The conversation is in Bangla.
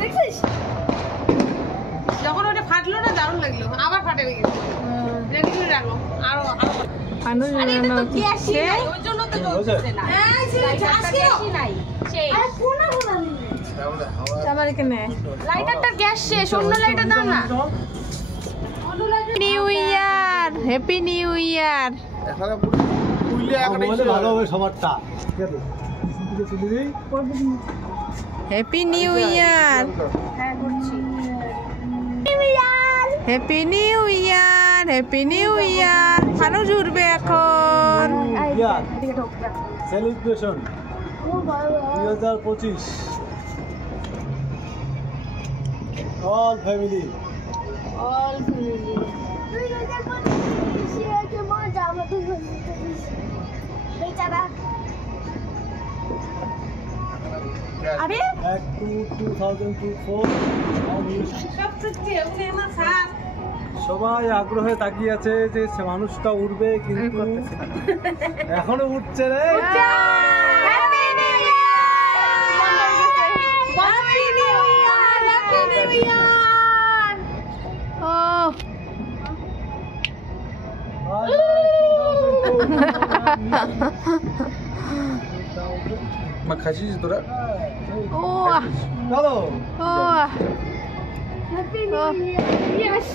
দেখছিস যখন ওটা ফাটলো না দারুণ লাগলো আবার ফাটে গেছে রেডি করে রাখলো আরো মানুষ আরে এটা তো গ্যাসই নাই ওই জন্য তো জ্বলছে না এই গ্যাসই নাই সেই আরে কোনা কোনা আমার এখানে লাইটারটার গ্যাস শেষ অন্য লাইটার দাও না নিউ ইয়ার হ্যাপি নিউ ইয়ার এখানে পুইলে একটা ভালো হবে সবারটা ঠিক আছে হ্যাপি নিউ ইয়ার হ্যাঁ করছি happy new year happy new ইয়ার মানুষ উঠবে এখন celebration 2025 all family all family আরে 2024 সবাই আগ্রহে তাকিয়ে আছে যে সে মানুষটা উঠবে কিন্তু এখনো উঠছে রে happy new year happy new year happy new year ও মা খাসিস তোরা ও চলো ও হ্যাপি নিউ ইয়ার